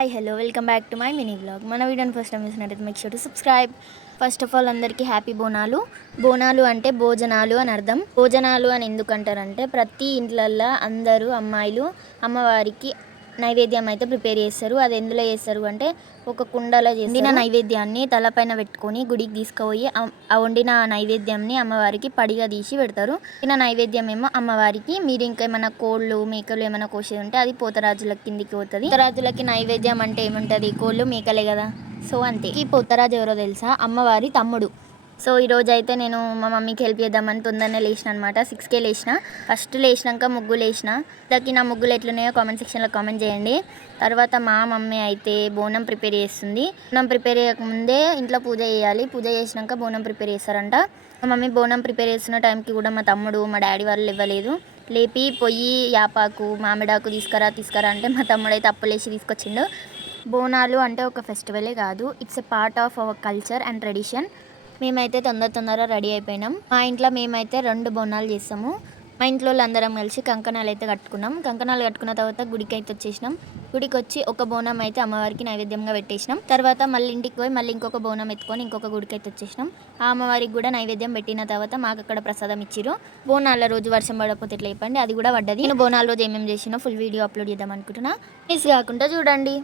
Hi hello welcome back to my mini blog. మన వీడియోని first time చూసినట్టయితే make sure to subscribe. First of all అందరికీ happy Bonalu. Bonalu అంటే భోజనాలు అని అర్థం. భోజనాలు అని ఎందుకు అంటారంటే ప్రతి ఇంట్లల్లో అందరూ అమ్మాయిలు అమ్మవారికి నైవేద్యం అయితే ప్రిపేర్ చేస్తారు. అది ఎందులో చేస్తారు అంటే ఒక కుండలో వండిన నైవేద్యాన్ని తలపైన పెట్టుకొని గుడికి తీసుకుపోయి ఆ వండిన నైవేద్యంని అమ్మవారికి పడిగా తీసి పెడతారు. వండిన నైవేద్యం ఏమో అమ్మవారికి, మీరు ఇంకేమైనా కోళ్ళు మేకలు ఏమైనా కోసేది ఉంటే అది పోతరాజుల కిందికి పోతుంది. పోతరాజులకి నైవేద్యం అంటే ఏముంటుంది, కోళ్ళు మేకలే కదా. సో అంతే. ఈ పోతరాజు ఎవరో తెలుసా, అమ్మవారి తమ్ముడు. సో ఈరోజు అయితే నేను మా మమ్మీకి హెల్ప్ చేద్దామని తొందరనే లేచిన అనమాట. 6కే లేచిన. ఫస్ట్ లేచినాక ముగ్గులు వేసిన. దానికి నా ముగ్గులు ఎట్లున్నాయో కామెంట్ సెక్షన్లో కామెంట్ చేయండి. తర్వాత మా మమ్మీ అయితే బోనం ప్రిపేర్ చేస్తుంది. బోనం ప్రిపేర్ చేయకముందే ఇంట్లో పూజ చేయాలి. పూజ చేసినాక బోనం ప్రిపేర్ చేస్తారంట. మా మమ్మీ బోనం ప్రిపేర్ చేస్తున్న టైంకి కూడా మా తమ్ముడు మా డాడీ వాళ్ళు ఇవ్వలేదు. లేపి పొయ్యి యాపాకు మామిడాకు తీసుకురా అంటే మా తమ్ముడు అయితే అప్పులేసి తీసుకొచ్చిండు. బోనాలు అంటే ఒక ఫెస్టివలే కాదు, it's a part of our culture and tradition. మేమైతే తొందరగా రెడీ అయిపోయినాం. మా ఇంట్లో మేమైతే 2 బోనాలు చేస్తాము. మా ఇంట్లో అందరం కలిసి కంకణాలు అయితే కట్టుకున్నాం. కంకణాలు కట్టుకున్న తర్వాత గుడికి అయితే వచ్చేసినాం. గుడికి వచ్చి ఒక బోనం అయితే అమ్మవారికి నైవేద్యంగా పెట్టేసినాం. తర్వాత మళ్ళీ ఇంటికి పోయి మళ్ళీ ఇంకొక బోనం ఎత్తుకొని ఇంకొక గుడికి అయితే వచ్చేసినాం. ఆ అమ్మవారికి కూడా నైవేద్యం పెట్టిన తర్వాత మాకు అక్కడ ప్రసాదం ఇచ్చిరు. బోనాల రోజు వర్షం పడకపోతే ఎట్లా చెప్పండి, అది కూడా పడ్డది. నేను బోనాల రోజు ఏమేమి చేసినా ఫుల్ వీడియో అప్లోడ్ చేద్దాం అనుకుంటున్నా. మిస్ కాకుండా చూడండి.